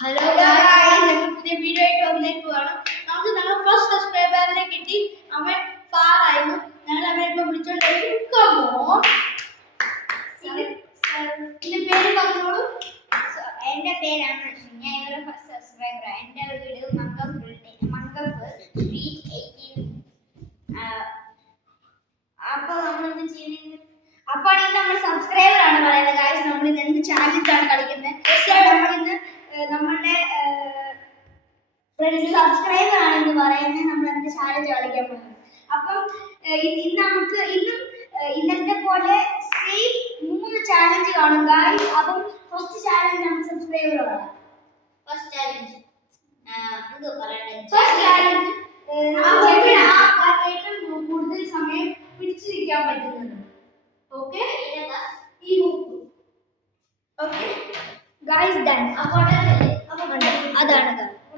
Hello guys, പുതിയ video ആയിട്ട് വന്നേക്കുവാണ്. നമുക്ക് ഞങ്ങൾ ഫസ്റ്റ് സബ്സ്ക്രൈബറിനെ കിട്ടി. അവൻ പാറായിരുന്നു. ഞങ്ങൾ അവനെ ഇപ്പൊ വിളിച്ചോണ്ടിരിക്കുമോ? ഇതിന്റെ പേര് പറഞ്ഞോളൂ. എന്റെ പേരാണ് ഞാൻ ഇവരുടെ ഫസ്റ്റ് സബ്സ്ക്രൈബർ. എന്റെ വീട് മങ്കപ്പ് സ്ട്രീറ്റ് 18. അപ്പൊ നമ്മളെന്ത് ചെയ്യുന്നത്? അപ്പോൾ ഇന്ന് നമ്മൾ സബ്സ്ക്രൈബർ ആണ് പറയുന്നത് ഗായ്സ്. നമ്മൾ ഇന്ന് എന്ത് ചാലഞ്ച് ആണ് കളിക്കുന്നത്? നമ്മളിന്ന് നമ്മളുടെ സബ്സ്ക്രൈബർ ആണെന്ന് പറയുന്നത് നമ്മൾ എന്ത് ചാലഞ്ച് കളിക്കാൻ പോകുന്നത്. അപ്പം ഇന്നും ഇന്നത്തെ പോലെ സെയിം 3 ചാലഞ്ച് കാണും ഗായ്സ്. അപ്പം ഫസ്റ്റ് ചാലഞ്ച് നമ്മൾ സബ്സ്ക്രൈബർ ആണ്. ഫസ്റ്റ് ചാലഞ്ച് എന്തോ പറയണ്ടേ? ഫസ്റ്റ് ചാലഞ്ച് ഏറ്റവും കൂടുതൽ സമയം പിടിച്ചിരിക്കാൻ പറ്റുന്നത്. ഓക്കെ, ഈ ഹുക്ക്. Okay guys, done.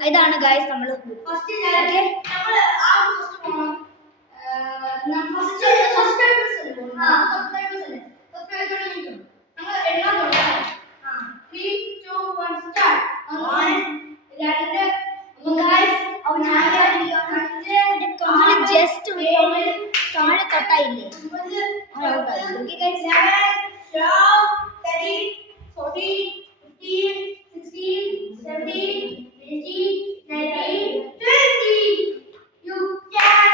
ഇതാണ് ഗായ്സ് നമ്മൾ ഫസ്റ്റ് ചാലഞ്ച്. നമ്മൾ ഫസ്റ്റ് പോണം. ഫസ്റ്റ് സബ്സ്ക്രൈബേഴ്സ് നമ്മൾ എണ്ണാൻ തുടങ്ങാം. 3, 2, 1 സ്റ്റാർട്ട്. 1 2 ഗായ്സ്, കാല് ജസ്റ്റ് കാല് തൊട്ടായില്ലേ? 11 guys, 12 13 14 15 16 17 18 19 20. You can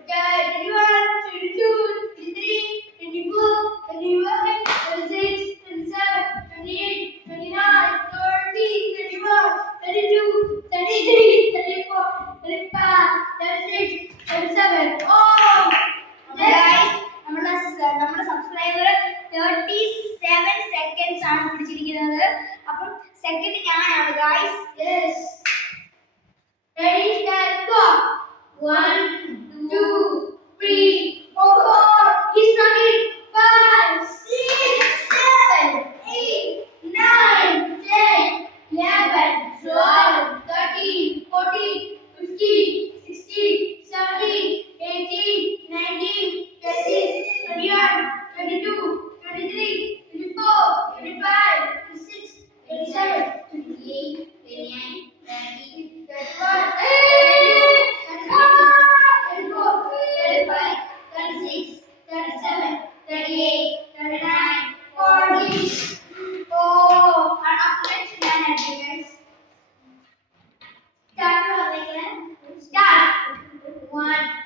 21 22 23 24 25 26 27 28 29 30 31 32 33 34 35 36 37. Oh guys, നമ്മുടെ സബ്സ്ക്രൈബർ 37 സെക്കൻഡ്സ് ആണ് പിടിച്ചിരിക്കുന്നത്. അപ്പം സെക്കൻഡ് ഞാനാണ് guys. Yes, ready, start, go. 1 2 3 4. He's running. 5 6 7 8 9 10 11 12 13 14 15 16 17 18 19 20 21 22 23 24 25 26 27 28 29 30 31 34 35 36 37 38 39 40. Oh, guys. Start. 1